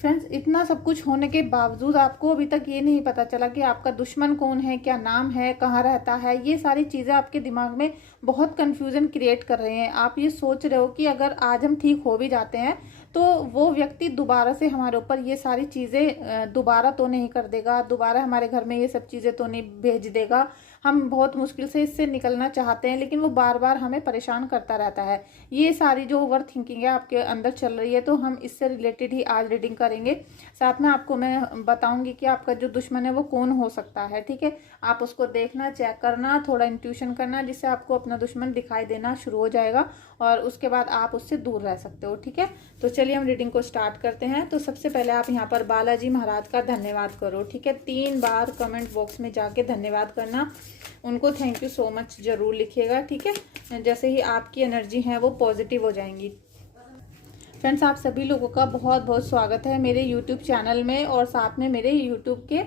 Friends, इतना सब कुछ होने के बावजूद आपको अभी तक ये नहीं पता चला कि आपका दुश्मन कौन है, क्या नाम है, कहाँ रहता है। ये सारी चीज़ें आपके दिमाग में बहुत कंफ्यूजन क्रिएट कर रहे हैं। आप ये सोच रहे हो कि अगर आज हम ठीक हो भी जाते हैं तो वो व्यक्ति दोबारा से हमारे ऊपर ये सारी चीज़ें दोबारा तो नहीं कर देगा, दोबारा हमारे घर में ये सब चीज़ें तो नहीं भेज देगा। हम बहुत मुश्किल से इससे निकलना चाहते हैं लेकिन वो बार बार हमें परेशान करता रहता है। ये सारी जो ओवर थिंकिंग है आपके अंदर चल रही है, तो हम इससे रिलेटेड ही आज रीडिंग करेंगे। साथ में आपको मैं बताऊंगी कि आपका जो दुश्मन है वो कौन हो सकता है। ठीक है, आप उसको देखना, चेक करना, थोड़ा इंट्यूशन करना, जिससे आपको अपना दुश्मन दिखाई देना शुरू हो जाएगा और उसके बाद आप उससे दूर रह सकते हो। ठीक है, तो चलिए हम रीडिंग को स्टार्ट करते हैं। तो सबसे पहले आप यहाँ पर बालाजी महाराज का धन्यवाद करो। ठीक है, 3 बार कमेंट बॉक्स में जाके धन्यवाद करना, उनको थैंक यू सो मच जरूर लिखिएगा। ठीक है, जैसे ही आपकी एनर्जी है वो पॉजिटिव हो जाएंगी। फ्रेंड्स, आप सभी लोगों का बहुत बहुत स्वागत है मेरे यूट्यूब चैनल में और साथ में मेरे यूट्यूब के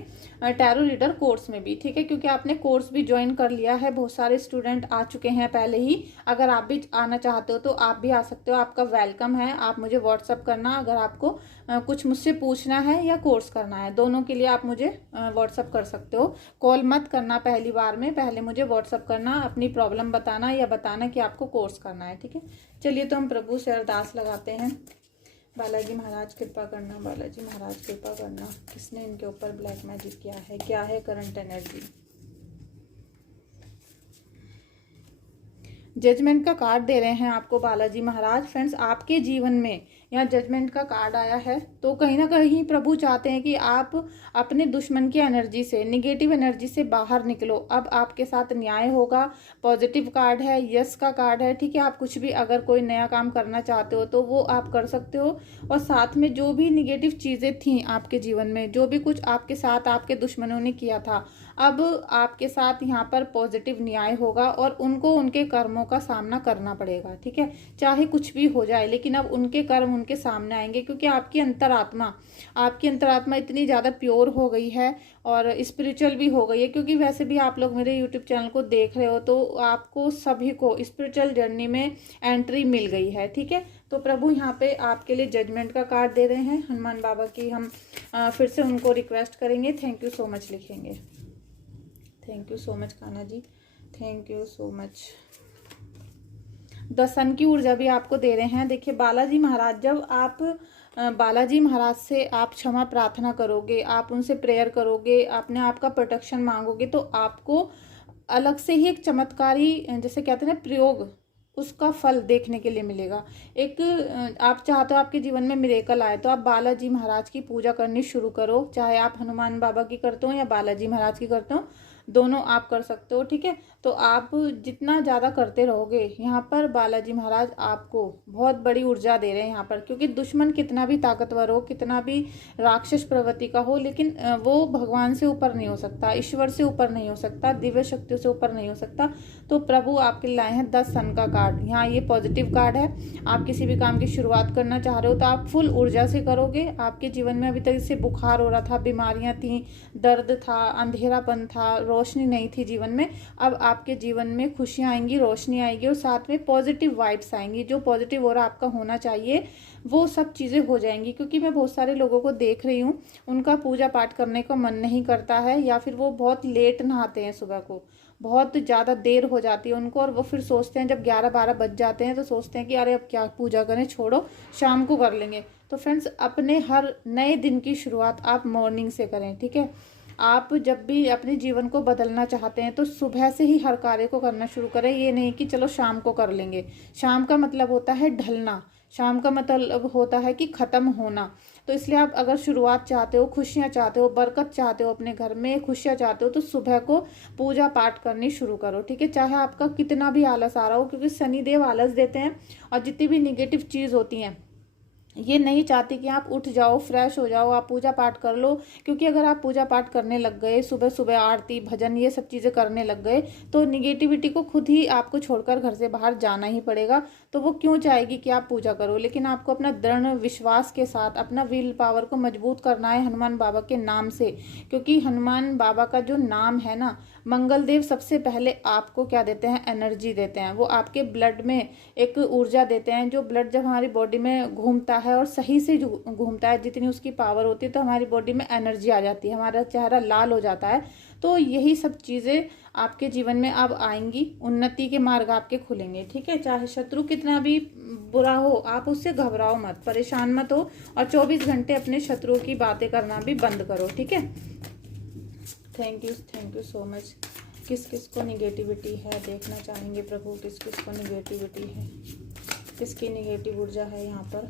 टैरो रीडर कोर्स में भी। ठीक है, क्योंकि आपने कोर्स भी ज्वाइन कर लिया है, बहुत सारे स्टूडेंट आ चुके हैं पहले ही। अगर आप भी आना चाहते हो तो आप भी आ सकते हो, आपका वेलकम है। आप मुझे व्हाट्सअप करना अगर आपको कुछ मुझसे पूछना है या कोर्स करना है, दोनों के लिए आप मुझे व्हाट्सअप कर सकते हो। कॉल मत करना पहली बार में, पहले मुझे व्हाट्सअप करना, अपनी प्रॉब्लम बताना या बताना कि आपको कोर्स करना है। ठीक है, चलिए तो हम प्रभु से अरदास लगाते हैं। बालाजी महाराज कृपा करना, बालाजी महाराज कृपा करना, किसने इनके ऊपर ब्लैक मैजिक किया है, क्या है करंट एनर्जी। जजमेंट का कार्ड दे रहे हैं आपको बालाजी महाराज। फ्रेंड्स, आपके जीवन में यहाँ जजमेंट का कार्ड आया है, तो कहीं ना कहीं प्रभु चाहते हैं कि आप अपने दुश्मन की एनर्जी से, निगेटिव एनर्जी से बाहर निकलो। अब आपके साथ न्याय होगा। पॉजिटिव कार्ड है, यस का कार्ड है। ठीक है, आप कुछ भी अगर कोई नया काम करना चाहते हो तो वो आप कर सकते हो। और साथ में जो भी निगेटिव चीज़ें थी आपके जीवन में, जो भी कुछ आपके साथ आपके दुश्मनों ने किया था, अब आपके साथ यहाँ पर पॉजिटिव न्याय होगा और उनको उनके कर्मों का सामना करना पड़ेगा। ठीक है, चाहे कुछ भी हो जाए, लेकिन अब उनके कर्म उनके सामने आएंगे, क्योंकि आपकी अंतरात्मा इतनी ज़्यादा प्योर हो गई है और स्पिरिचुअल भी हो गई है। क्योंकि वैसे भी आप लोग मेरे यूट्यूब चैनल को देख रहे हो तो आपको सभी को स्पिरिचुअल जर्नी में एंट्री मिल गई है। ठीक है, तो प्रभु यहाँ पे आपके लिए जजमेंट का कार्ड दे रहे हैं। हनुमान बाबा की हम फिर से उनको रिक्वेस्ट करेंगे। थैंक यू सो मच लिखेंगे। Thank you so much Kanha ji, thank you so much. The sun की ऊर्जा भी आपको दे रहे हैं। देखिए बालाजी महाराज, जब आप बालाजी महाराज से आप क्षमा प्रार्थना करोगे, आप उनसे प्रेयर करोगे, अपने आप का प्रोटेक्शन मांगोगे, तो आपको अलग से ही एक चमत्कारी, जैसे कहते हैं ना, प्रयोग, उसका फल देखने के लिए मिलेगा। एक आप चाहते हो आपके जीवन में मिरेकल आए, तो आप बालाजी महाराज की पूजा करनी शुरू करो। चाहे आप हनुमान बाबा की करते हो या बालाजी महाराज की करते हो, दोनों आप कर सकते हो। ठीक है, तो आप जितना ज़्यादा करते रहोगे, यहाँ पर बालाजी महाराज आपको बहुत बड़ी ऊर्जा दे रहे हैं यहाँ पर। क्योंकि दुश्मन कितना भी ताकतवर हो, कितना भी राक्षस प्रवृत्ति का हो, लेकिन वो भगवान से ऊपर नहीं हो सकता, ईश्वर से ऊपर नहीं हो सकता, दिव्य शक्तियों से ऊपर नहीं हो सकता। तो प्रभु आपके लाए हैं 10 सन का कार्ड। यहाँ ये पॉजिटिव कार्ड है। आप किसी भी काम की शुरुआत करना चाह रहे हो तो आप फुल ऊर्जा से करोगे। आपके जीवन में अभी तक इससे बुखार हो रहा था, बीमारियां थी, दर्द था, अंधेरापन था, रोशनी नहीं थी जीवन में, अब आपके जीवन में खुशियां आएंगी, रोशनी आएगी और साथ में पॉजिटिव वाइब्स आएंगी। जो पॉजिटिव ऑरा आपका होना चाहिए वो सब चीज़ें हो जाएंगी। क्योंकि मैं बहुत सारे लोगों को देख रही हूँ, उनका पूजा पाठ करने का मन नहीं करता है, या फिर वो बहुत लेट नहाते हैं, सुबह को बहुत ज़्यादा देर हो जाती है उनको, और वो फिर सोचते हैं जब 11-12 बज जाते हैं तो सोचते हैं कि अरे अब क्या पूजा करें, छोड़ो शाम को कर लेंगे। तो फ्रेंड्स, अपने हर नए दिन की शुरुआत आप मॉर्निंग से करें। ठीक है, आप जब भी अपने जीवन को बदलना चाहते हैं तो सुबह से ही हर कार्य को करना शुरू करें। ये नहीं कि चलो शाम को कर लेंगे। शाम का मतलब होता है ढलना, शाम का मतलब होता है कि ख़त्म होना। तो इसलिए आप अगर शुरुआत चाहते हो, खुशियाँ चाहते हो, बरकत चाहते हो, अपने घर में खुशियाँ चाहते हो, तो सुबह को पूजा पाठ करनी शुरू करो। ठीक है, चाहे आपका कितना भी आलस आ रहा हो, क्योंकि शनिदेव आलस देते हैं। और जितनी भी निगेटिव चीज़ होती हैं, ये नहीं चाहती कि आप उठ जाओ, फ्रेश हो जाओ, आप पूजा पाठ कर लो। क्योंकि अगर आप पूजा पाठ करने लग गए, सुबह सुबह आरती भजन ये सब चीज़ें करने लग गए, तो निगेटिविटी को खुद ही आपको छोड़कर घर से बाहर जाना ही पड़ेगा। तो वो क्यों चाहेगी कि आप पूजा करो। लेकिन आपको अपना दृढ़ विश्वास के साथ अपना विल पावर को मजबूत करना है हनुमान बाबा के नाम से। क्योंकि हनुमान बाबा का जो नाम है ना, मंगल देव सबसे पहले आपको क्या देते हैं, एनर्जी देते हैं। वो आपके ब्लड में एक ऊर्जा देते हैं। जो ब्लड जब हमारी बॉडी में घूमता है और सही से घूमता है, जितनी उसकी पावर होती है, तो हमारी बॉडी में एनर्जी आ जाती है, हमारा चेहरा लाल हो जाता है। तो यही सब चीज़ें आपके जीवन में अब आएंगी, उन्नति के मार्ग आपके खुलेंगे, ठीक है। चाहे शत्रु कितना भी बुरा हो, आप उससे घबराओ मत, परेशान मत हो, और 24 घंटे अपने शत्रुओं की बातें करना भी बंद करो, ठीक है। Thank you so much. किस किस को निगेटिविटी है देखना चाहेंगे प्रभु, किस किस को निगेटिविटी है, किसकी निगेटिव ऊर्जा है यहाँ पर।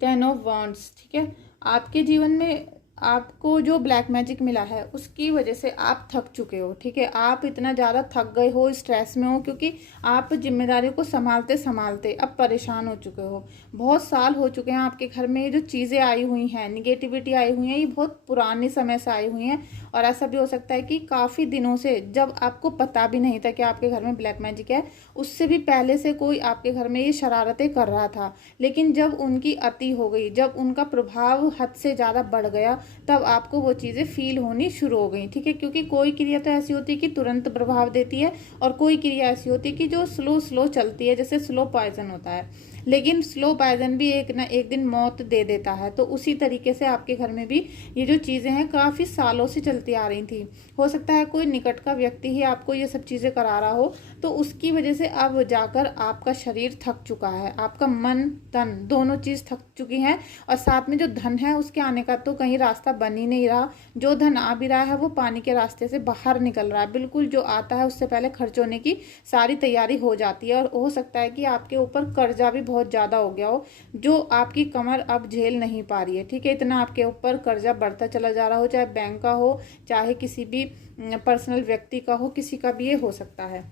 10 ऑफ वांड्स, ठीक है। आपके जीवन में आपको जो ब्लैक मैजिक मिला है उसकी वजह से आप थक चुके हो, ठीक है। आप इतना ज़्यादा थक गए हो, स्ट्रेस में हो, क्योंकि आप जिम्मेदारियों को संभालते संभालते अब परेशान हो चुके हो। बहुत साल हो चुके हैं आपके घर में ये जो चीज़ें आई हुई हैं, निगेटिविटी आई हुई है, ये बहुत पुराने समय से आई हुई हैं। और ऐसा भी हो सकता है कि काफ़ी दिनों से, जब आपको पता भी नहीं था कि आपके घर में ब्लैक मैजिक है, उससे भी पहले से कोई आपके घर में ये शरारतें कर रहा था। लेकिन जब उनकी अति हो गई, जब उनका प्रभाव हद से ज़्यादा बढ़ गया, तब आपको वो चीज़ें फील होनी शुरू हो गई, ठीक है। क्योंकि कोई क्रिया तो ऐसी होती है कि तुरंत प्रभाव देती है, और कोई क्रिया ऐसी होती है कि जो स्लो स्लो चलती है, जैसे स्लो पॉइजन होता है। लेकिन स्लो पॉइजन भी एक ना एक दिन मौत दे देता है। तो उसी तरीके से आपके घर में भी ये जो चीज़ें हैं काफ़ी सालों से चलती आ रही थी। हो सकता है कोई निकट का व्यक्ति ही आपको ये सब चीज़ें करा रहा हो, तो उसकी वजह से अब जाकर आपका शरीर थक चुका है, आपका मन तन दोनों चीज़ थक चुकी हैं। और साथ में जो धन है उसके आने का तो कहीं रास्ता बन ही नहीं रहा। जो धन आ भी रहा है वो पानी के रास्ते से बाहर निकल रहा है। बिल्कुल जो आता है उससे पहले खर्च होने की सारी तैयारी हो जाती है। और हो सकता है कि आपके ऊपर कर्जा भी बहुत ज़्यादा हो गया हो, जो आपकी कमर अब झेल नहीं पा रही है, ठीक है। इतना आपके ऊपर कर्जा बढ़ता चला जा रहा हो, चाहे बैंक का हो, चाहे किसी भी पर्सनल व्यक्ति का हो, किसी का भी ये हो सकता है।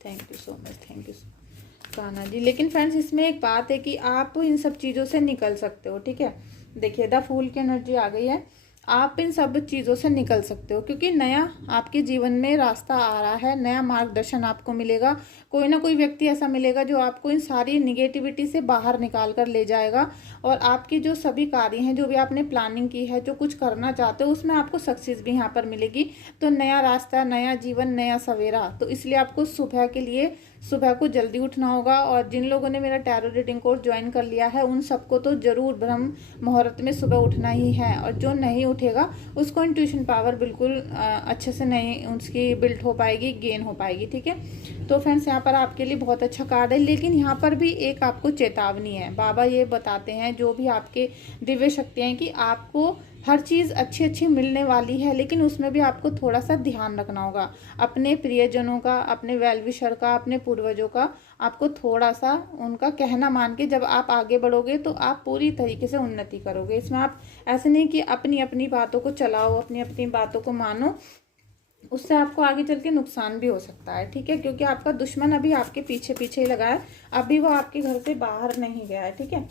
Thank you so much Kanha ji. लेकिन फ्रेंड्स, इसमें एक बात है कि आप इन सब चीज़ों से निकल सकते हो, ठीक है। देखिए, द फूल की एनर्जी आ गई है। आप इन सब चीज़ों से निकल सकते हो, क्योंकि नया आपके जीवन में रास्ता आ रहा है, नया मार्गदर्शन आपको मिलेगा। कोई ना कोई व्यक्ति ऐसा मिलेगा जो आपको इन सारी निगेटिविटी से बाहर निकाल कर ले जाएगा, और आपकी जो सभी कार्य हैं, जो भी आपने प्लानिंग की है, जो कुछ करना चाहते हो, उसमें आपको सक्सेस भी यहाँ पर मिलेगी। तो नया रास्ता, नया जीवन, नया सवेरा। तो इसलिए आपको सुबह को जल्दी उठना होगा। और जिन लोगों ने मेरा टैरो रीडिंग कोर्स ज्वाइन कर लिया है, उन सबको तो जरूर ब्रह्म मुहूर्त में सुबह उठना ही है। और जो नहीं उठेगा उसको इंट्यूशन पावर बिल्कुल अच्छे से नहीं उसकी बिल्ड हो पाएगी, गेन हो पाएगी, ठीक है। तो फ्रेंड्स, यहाँ पर आपके लिए बहुत अच्छा कार्ड है। लेकिन यहाँ पर भी एक आपको चेतावनी है। बाबा ये बताते हैं, जो भी आपके दिव्य शक्तियाँ हैं, कि आपको हर चीज़ अच्छी अच्छी मिलने वाली है, लेकिन उसमें भी आपको थोड़ा सा ध्यान रखना होगा। अपने प्रियजनों का, अपने वेल विशर का, अपने पूर्वजों का आपको थोड़ा सा उनका कहना मान के जब आप आगे बढ़ोगे, तो आप पूरी तरीके से उन्नति करोगे। इसमें आप ऐसे नहीं कि अपनी अपनी बातों को चलाओ, अपनी अपनी बातों को मानो, उससे आपको आगे चल के नुकसान भी हो सकता है, ठीक है। क्योंकि आपका दुश्मन अभी आपके पीछे पीछे ही लगा है, अभी वो आपके घर से बाहर नहीं गया है, ठीक है।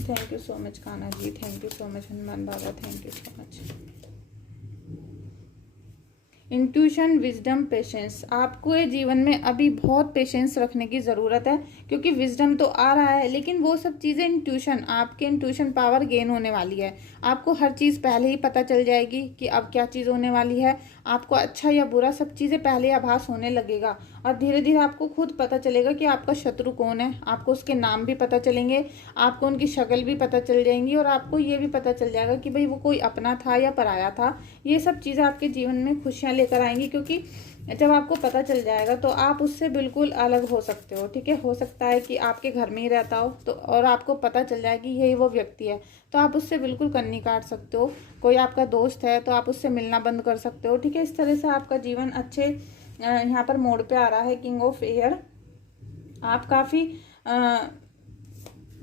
Thank you so much Kanha ji, thank you so much Hanuman बाबा, thank you so much. Intuition, wisdom, patience. आपको ये जीवन में अभी बहुत पेशेंस रखने की ज़रूरत है, क्योंकि विजडम तो आ रहा है, लेकिन वो सब चीज़ें इंट्यूशन, आपके इंट्यूशन पावर गेन होने वाली है। आपको हर चीज़ पहले ही पता चल जाएगी कि अब क्या चीज़ होने वाली है। आपको अच्छा या बुरा सब चीज़ें पहले आभास होने लगेगा, और धीरे धीरे आपको खुद पता चलेगा कि आपका शत्रु कौन है। आपको उसके नाम भी पता चलेंगे, आपको उनकी शक्ल भी पता चल जाएंगी, और आपको ये भी पता चल जाएगा कि भाई वो कोई अपना था या पराया था। ये सब चीज़ें आपके जीवन में खुशियाँ लेकर आएंगी, क्योंकि जब आपको पता चल जाएगा तो आप उससे बिल्कुल अलग हो सकते हो, ठीक है। हो सकता है कि आपके घर में ही रहता हो, तो और आपको पता चल जाए कि यही वो व्यक्ति है, तो आप उससे बिल्कुल कन्नी काट सकते हो। कोई आपका दोस्त है तो आप उससे मिलना बंद कर सकते हो, ठीक है। इस तरह से आपका जीवन अच्छे यहाँ पर मोड़ पे आ रहा है। किंग ऑफ एयर, आप काफ़ी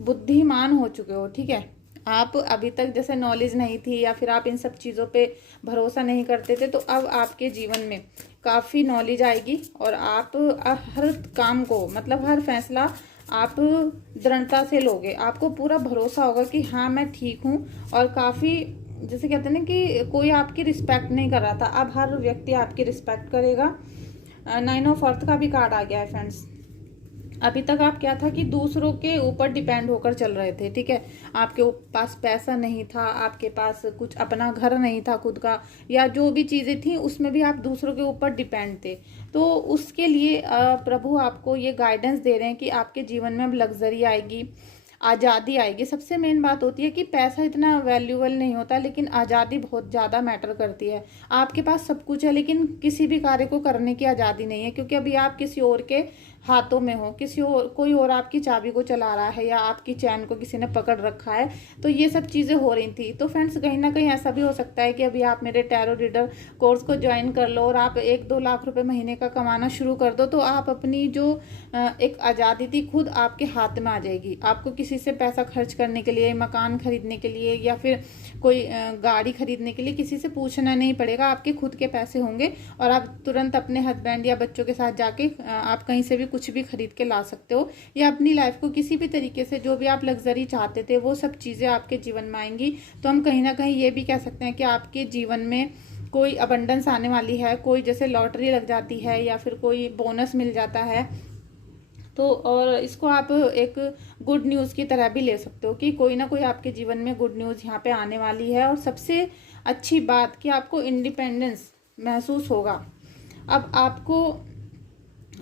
बुद्धिमान हो चुके हो, ठीक है। आप अभी तक जैसे नॉलेज नहीं थी, या फिर आप इन सब चीज़ों पे भरोसा नहीं करते थे, तो अब आपके जीवन में काफ़ी नॉलेज आएगी, और आप हर काम को, मतलब हर फैसला आप दृढ़ता से लोगे। आपको पूरा भरोसा होगा कि हाँ मैं ठीक हूँ। और काफ़ी, जैसे कहते हैं ना कि कोई आपकी रिस्पेक्ट नहीं कर रहा था, अब हर व्यक्ति आपकी रिस्पेक्ट करेगा। 9 ऑफ अर्थ का भी कार्ड आ गया है फ्रेंड्स। अभी तक आप क्या था कि दूसरों के ऊपर डिपेंड होकर चल रहे थे, ठीक है। आपके पास पैसा नहीं था, आपके पास कुछ अपना घर नहीं था खुद का, या जो भी चीज़ें थी उसमें भी आप दूसरों के ऊपर डिपेंड थे। तो उसके लिए प्रभु आपको ये गाइडेंस दे रहे हैं कि आपके जीवन में अब लग्जरी आएगी, आज़ादी आएगी। सबसे मेन बात होती है कि पैसा इतना वैल्यूएबल नहीं होता, लेकिन आज़ादी बहुत ज़्यादा मैटर करती है। आपके पास सब कुछ है लेकिन किसी भी कार्य को करने की आज़ादी नहीं है, क्योंकि अभी आप किसी और के हाथों में हो, किसी और, कोई और आपकी चाबी को चला रहा है या आपकी चैन को किसी ने पकड़ रखा है। तो ये सब चीज़ें हो रही थी। तो फ्रेंड्स, कहीं ना कहीं ऐसा भी हो सकता है कि अभी आप मेरे टैरो रीडर कोर्स को ज्वाइन कर लो और आप 1-2 लाख रुपए महीने का कमाना शुरू कर दो, तो आप अपनी जो एक आज़ादी थी खुद आपके हाथ में आ जाएगी। आपको किसी से पैसा खर्च करने के लिए, मकान खरीदने के लिए या फिर कोई गाड़ी खरीदने के लिए किसी से पूछना नहीं पड़ेगा। आपके खुद के पैसे होंगे और आप तुरंत अपने हस्बैंड या बच्चों के साथ जाके आप कहीं से भी कुछ भी खरीद के ला सकते हो, या अपनी लाइफ को किसी भी तरीके से जो भी आप लग्जरी चाहते थे वो सब चीज़ें आपके जीवन में आएंगी। तो हम कहीं ना कहीं ये भी कह सकते हैं कि आपके जीवन में कोई अबंडेंस आने वाली है, कोई जैसे लॉटरी लग जाती है या फिर कोई बोनस मिल जाता है। तो और इसको आप एक गुड न्यूज़ की तरह भी ले सकते हो कि कोई ना कोई आपके जीवन में गुड न्यूज़ यहाँ पे आने वाली है। और सबसे अच्छी बात कि आपको इंडिपेंडेंस महसूस होगा। अब आपको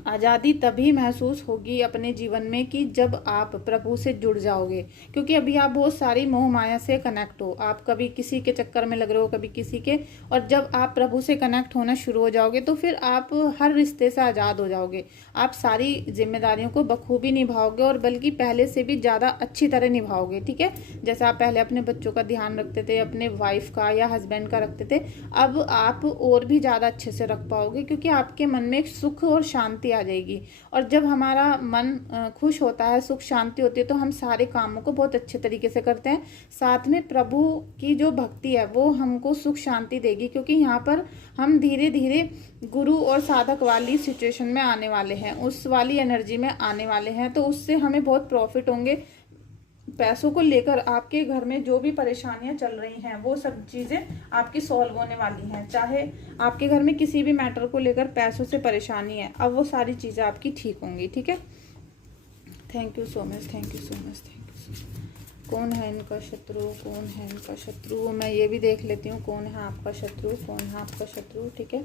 आज़ादी तभी महसूस होगी अपने जीवन में कि जब आप प्रभु से जुड़ जाओगे, क्योंकि अभी आप बहुत सारी मोह माया से कनेक्ट हो। आप कभी किसी के चक्कर में लग रहे हो, कभी किसी के, और जब आप प्रभु से कनेक्ट होना शुरू हो जाओगे तो फिर आप हर रिश्ते से आज़ाद हो जाओगे। आप सारी जिम्मेदारियों को बखूबी निभाओगे और बल्कि पहले से भी ज़्यादा अच्छी तरह निभाओगे, ठीक है। जैसे आप पहले अपने बच्चों का ध्यान रखते थे, अपने वाइफ का या हस्बैंड का रखते थे, अब आप और भी ज़्यादा अच्छे से रख पाओगे, क्योंकि आपके मन में एक सुख और शांति आ जाएगी। और जब हमारा मन खुश होता है, सुख शांति होती है, तो हम सारे कामों को बहुत अच्छे तरीके से करते हैं। साथ में प्रभु की जो भक्ति है वो हमको सुख शांति देगी, क्योंकि यहाँ पर हम धीरे धीरे गुरु और साधक वाली सिचुएशन में आने वाले हैं, उस वाली एनर्जी में आने वाले हैं। तो उससे हमें बहुत प्रॉफिट होंगे। पैसों को लेकर आपके घर में जो भी परेशानियां चल रही हैं वो सब चीज़ें आपकी सॉल्व होने वाली हैं। चाहे आपके घर में किसी भी मैटर को लेकर पैसों से परेशानी है, अब वो सारी चीज़ें आपकी ठीक होंगी, ठीक है। Thank you so much, thank you so much, thank you so much. कौन है इनका शत्रु, कौन है इनका शत्रु? मैं ये भी देख लेती हूँ कौन है आपका शत्रु, कौन है आपका शत्रु, ठीक है।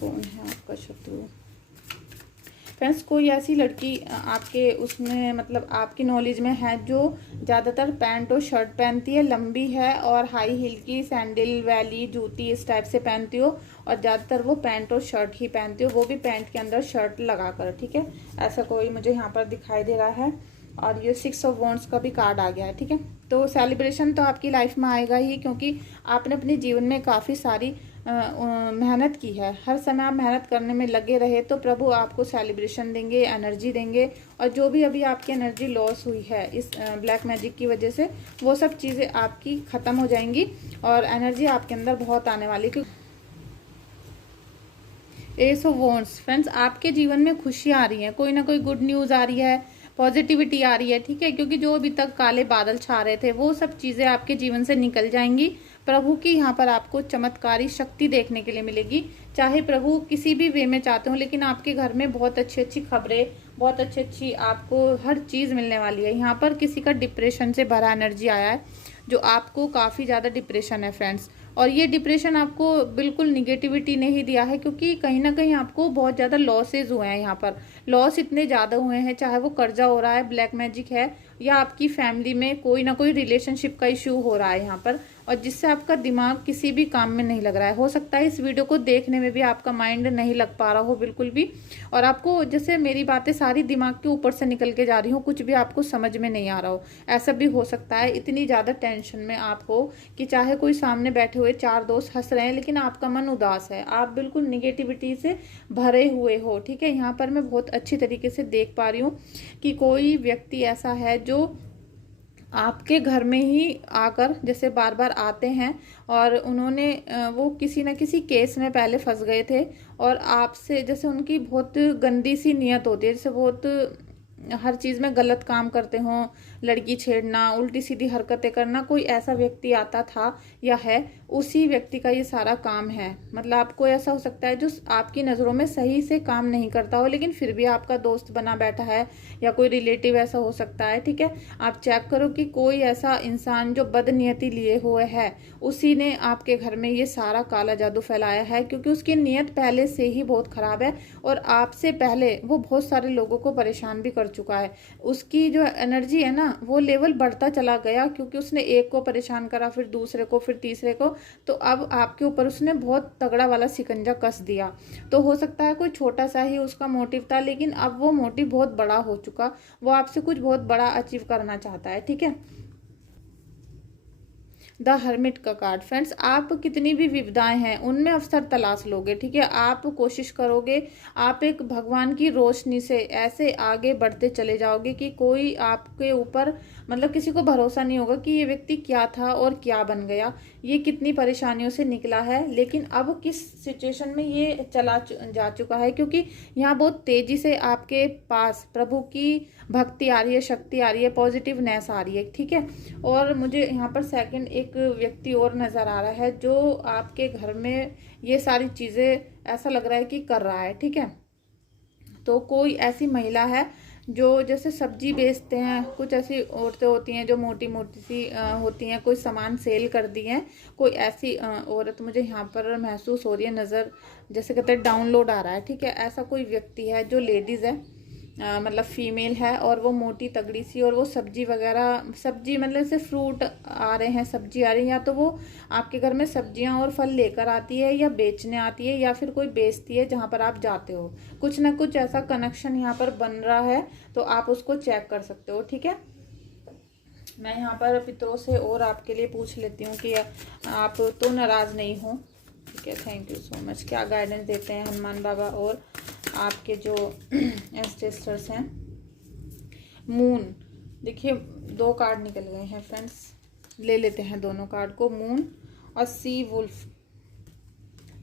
कौन है आपका शत्रु? फ्रेंड्स, कोई ऐसी लड़की आपके उसमें मतलब आपकी नॉलेज में है जो ज़्यादातर पैंट और शर्ट पहनती है, लंबी है और हाई हील की सैंडल वैली जूती इस टाइप से पहनती हो, और ज़्यादातर वो पैंट और शर्ट ही पहनती हो, वो भी पैंट के अंदर शर्ट लगा कर, ठीक है। ऐसा कोई मुझे यहाँ पर दिखाई दे रहा है। और ये 6 ऑफ वॉन्ड्स का भी कार्ड आ गया है, ठीक है। तो सेलिब्रेशन तो आपकी लाइफ में आएगा ही, क्योंकि आपने अपने जीवन में काफ़ी सारी मेहनत की है। हर समय आप मेहनत करने में लगे रहे तो प्रभु आपको सेलिब्रेशन देंगे, एनर्जी देंगे। और जो भी अभी आपकी एनर्जी लॉस हुई है इस ब्लैक मैजिक की वजह से, वो सब चीज़ें आपकी ख़त्म हो जाएंगी और एनर्जी आपके अंदर बहुत आने वाली। एस ऑफ वॉन्ड्स, फ्रेंड्स, आपके जीवन में खुशी आ रही है, कोई ना कोई गुड न्यूज़ आ रही है, पॉजिटिविटी आ रही है, ठीक है। क्योंकि जो अभी तक काले बादल छा रहे थे वो सब चीज़ें आपके जीवन से निकल जाएंगी। प्रभु की यहाँ पर आपको चमत्कारी शक्ति देखने के लिए मिलेगी। चाहे प्रभु किसी भी वे में चाहते हो, लेकिन आपके घर में बहुत अच्छी अच्छी खबरें, बहुत अच्छी अच्छी आपको हर चीज़ मिलने वाली है। यहाँ पर किसी का डिप्रेशन से भरा एनर्जी आया है, जो आपको काफ़ी ज़्यादा डिप्रेशन है फ्रेंड्स। और ये डिप्रेशन आपको बिल्कुल निगेटिविटी नहीं दिया है, क्योंकि कहीं ना कहीं आपको बहुत ज़्यादा लॉसेज हुए हैं। यहाँ पर लॉस इतने ज़्यादा हुए हैं, चाहे वो कर्जा हो रहा है, ब्लैक मैजिक है, या आपकी फैमिली में कोई ना कोई रिलेशनशिप का इश्यू हो रहा है यहाँ पर, और जिससे आपका दिमाग किसी भी काम में नहीं लग रहा है। हो सकता है इस वीडियो को देखने में भी आपका माइंड नहीं लग पा रहा हो बिल्कुल भी, और आपको जैसे मेरी बातें सारी दिमाग के ऊपर से निकल के जा रही हो, कुछ भी आपको समझ में नहीं आ रहा हो, ऐसा भी हो सकता है। इतनी ज़्यादा टेंशन में आप हो कि चाहे कोई सामने बैठे हुए 4 दोस्त हंस रहे हैं, लेकिन आपका मन उदास है, आप बिल्कुल निगेटिविटी से भरे हुए हो, ठीक है। यहाँ पर मैं बहुत अच्छी तरीके से देख पा रही हूँ कि कोई व्यक्ति ऐसा है जो आपके घर में ही आकर जैसे बार बार आते हैं, और उन्होंने वो किसी न किसी केस में पहले फंस गए थे, और आपसे जैसे उनकी बहुत गंदी सी नीयत होती है, जैसे बहुत हर चीज़ में गलत काम करते हों, लड़की छेड़ना, उल्टी सीधी हरकतें करना, कोई ऐसा व्यक्ति आता था या है, उसी व्यक्ति का ये सारा काम है। मतलब आपको ऐसा हो सकता है जो आपकी नज़रों में सही से काम नहीं करता हो, लेकिन फिर भी आपका दोस्त बना बैठा है, या कोई रिलेटिव ऐसा हो सकता है। ठीक है, आप चेक करो कि कोई ऐसा इंसान जो बदनीयती लिए हुए है, उसी ने आपके घर में ये सारा काला जादू फैलाया है, क्योंकि उसकी नीयत पहले से ही बहुत खराब है और आपसे पहले वो बहुत सारे लोगों को परेशान भी कर चुका है। उसकी जो एनर्जी है ना, वो लेवल बढ़ता चला गया, क्योंकि उसने एक को परेशान करा, फिर दूसरे को, फिर तीसरे को, तो अब आपके ऊपर उसने बहुत तगड़ा वाला शिकंजा कस दिया। तो हो सकता है कोई छोटा सा ही उसका मोटिव था, लेकिन अब वो मोटिव बहुत बड़ा हो चुका, वो आपसे कुछ बहुत बड़ा अचीव करना चाहता है। ठीक है, द हर्मिट का कार्ड फ्रेंड्स, आप कितनी भी विविधाएं हैं उनमें अवसर तलाश लोगे। ठीक है, आप कोशिश करोगे, आप एक भगवान की रोशनी से ऐसे आगे बढ़ते चले जाओगे कि कोई आपके ऊपर, मतलब किसी को भरोसा नहीं होगा कि ये व्यक्ति क्या था और क्या बन गया, ये कितनी परेशानियों से निकला है, लेकिन अब किस सिचुएशन में ये चला जा चुका है, क्योंकि यहाँ बहुत तेजी से आपके पास प्रभु की भक्ति आ रही है, शक्ति आ रही है, पॉजिटिवनेस आ रही है। ठीक है, और मुझे यहाँ पर सेकंड एक व्यक्ति और नजर आ रहा है जो आपके घर में ये सारी चीजें ऐसा लग रहा है कि कर रहा है। ठीक है, तो कोई ऐसी महिला है जो जैसे सब्जी बेचते हैं, कुछ ऐसी औरतें होती हैं जो मोटी मोटी सी होती हैं, कोई सामान सेल कर दी हैं, कोई ऐसी औरत मुझे यहाँ पर महसूस हो रही है, नज़र जैसे कहते हैं डाउनलोड आ रहा है। ठीक है, ऐसा कोई व्यक्ति है जो लेडीज़ है, मतलब फीमेल है, और वो मोटी तगड़ी सी, और वो सब्जी वगैरह, सब्जी मतलब से फ्रूट आ रहे हैं, सब्जी आ रही है, या तो वो आपके घर में सब्जियां और फल लेकर आती है, या बेचने आती है, या फिर कोई बेचती है जहां पर आप जाते हो। कुछ ना कुछ ऐसा कनेक्शन यहाँ पर बन रहा है, तो आप उसको चेक कर सकते हो। ठीक है, मैं यहाँ पर पितरों से और आपके लिए पूछ लेती हूँ कि आप तो नाराज नहीं हो। ठीक है, थैंक यू सो मच। क्या गाइडेंस देते हैं हनुमान बाबा और आपके जो एंसेस्टर्स हैं। मून, देखिए 2 कार्ड निकल गए हैं फ्रेंड्स, ले लेते हैं दोनों कार्ड को, मून और सी वुल्फ।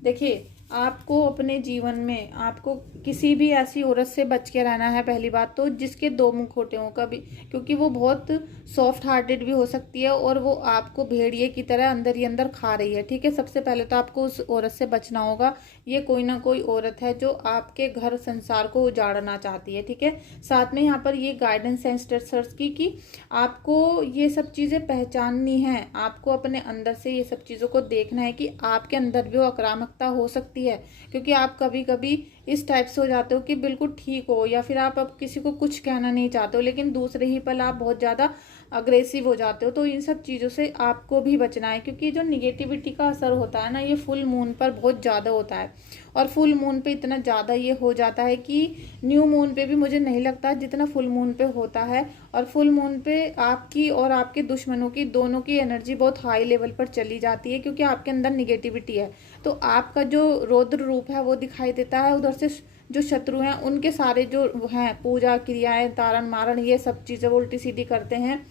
देखिए, आपको अपने जीवन में आपको किसी भी ऐसी औरत से बच के रहना है, पहली बात तो, जिसके 2 मुख होते हों कभी, क्योंकि वो बहुत सॉफ्ट हार्टेड भी हो सकती है और वो आपको भेड़िए की तरह अंदर ही अंदर खा रही है। ठीक है, सबसे पहले तो आपको उस औरत से बचना होगा। ये कोई ना कोई औरत है जो आपके घर संसार को उजाड़ना चाहती है। ठीक है, साथ में यहाँ पर ये गाइडेंस है एंसेस्टर्स की कि आपको ये सब चीज़ें पहचाननी है, आपको अपने अंदर से ये सब चीज़ों को देखना है कि आपके अंदर भी वो आक्रामकता हो सकती है, क्योंकि आप कभी कभी इस टाइप से हो जाते हो कि बिल्कुल ठीक हो, या फिर आप अब किसी को कुछ कहना नहीं चाहते हो, लेकिन दूसरे ही पल आप बहुत ज़्यादा अग्रेसिव हो जाते हो। तो इन सब चीज़ों से आपको भी बचना है, क्योंकि जो निगेटिविटी का असर होता है ना, ये फुल मून पर बहुत ज़्यादा होता है, और फुल मून पे इतना ज़्यादा ये हो जाता है कि न्यू मून पे भी मुझे नहीं लगता जितना फुल मून पे होता है। और फुल मून पे आपकी और आपके दुश्मनों की, दोनों की एनर्जी बहुत हाई लेवल पर चली जाती है, क्योंकि आपके अंदर निगेटिविटी है। तो आपका जो रौद्र रूप है वो दिखाई देता है, उधर से जो शत्रु हैं उनके सारे जो हैं पूजा क्रियाएं, तारण मारण, ये सब चीज़ें वो उल्टी सीधी करते हैं।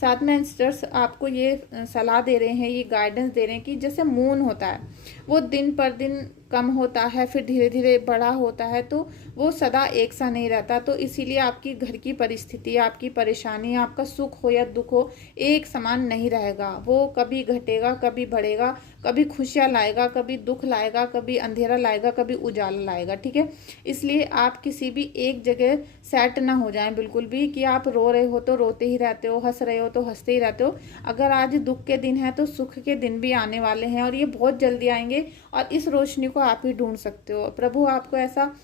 साथ में एंसेस्टर्स आपको ये सलाह दे रहे हैं, ये गाइडेंस दे रहे हैं कि जैसे मून होता है वो दिन पर दिन कम होता है, फिर धीरे धीरे बड़ा होता है, तो वो सदा एक सा नहीं रहता। तो इसीलिए आपकी घर की परिस्थिति, आपकी परेशानी, आपका सुख हो या दुख हो, एक समान नहीं रहेगा। वो कभी घटेगा, कभी बढ़ेगा, कभी खुशियाँ लाएगा, कभी दुख लाएगा, कभी अंधेरा लाएगा, कभी उजाला लाएगा। ठीक है, इसलिए आप किसी भी एक जगह सेट ना हो जाएं बिल्कुल भी, कि आप रो रहे हो तो रोते ही रहते हो, हंस रहे हो तो हंसते ही रहते हो। अगर आज दुख के दिन है तो सुख के दिन भी आने वाले हैं, और ये बहुत जल्दी आएंगे, और इस रोशनी को आप ही ढूंढ सकते हो। प्रभु आपको ऐसा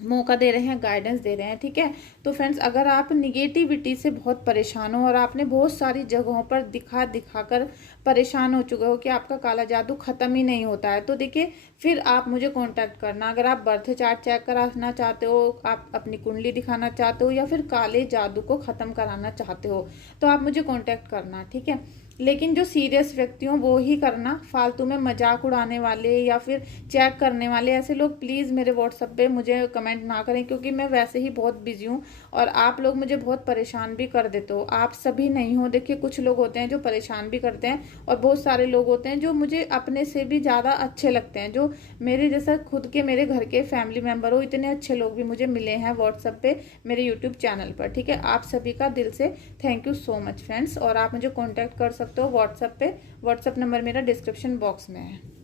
मौका दे रहे हैं, गाइडेंस दे रहे हैं। ठीक है, तो फ्रेंड्स, अगर आप निगेटिविटी से बहुत परेशान हो और आपने बहुत सारी जगहों पर दिखा दिखा कर परेशान हो चुके हो कि आपका काला जादू खत्म ही नहीं होता है, तो देखिए फिर आप मुझे कांटेक्ट करना। अगर आप बर्थ चार्ट चेक कराना चाहते हो, आप अपनी कुंडली दिखाना चाहते हो, या फिर काले जादू को खत्म कराना चाहते हो, तो आप मुझे कांटेक्ट करना। ठीक है, लेकिन जो सीरियस व्यक्ति हों वो ही करना। फालतू में मजाक उड़ाने वाले या फिर चेक करने वाले ऐसे लोग प्लीज़ मेरे व्हाट्सएप पे मुझे कमेंट ना करें, क्योंकि मैं वैसे ही बहुत बिजी हूँ और आप लोग मुझे बहुत परेशान भी कर देते हो। आप सभी नहीं हो, देखिए कुछ लोग होते हैं जो परेशान भी करते हैं और बहुत सारे लोग होते हैं जो मुझे अपने से भी ज़्यादा अच्छे लगते हैं, जो मेरे जैसा खुद के मेरे घर के फैमिली मेम्बर हो। इतने अच्छे लोग भी मुझे मिले हैं व्हाट्सएप पे मेरे यूट्यूब चैनल पर। ठीक है, आप सभी का दिल से thank you so much friends. और आप मुझे कॉन्टैक्ट कर सकते हो व्हाट्सएप पे। व्हाट्सएप नंबर मेरा डिस्क्रिप्शन बॉक्स में है।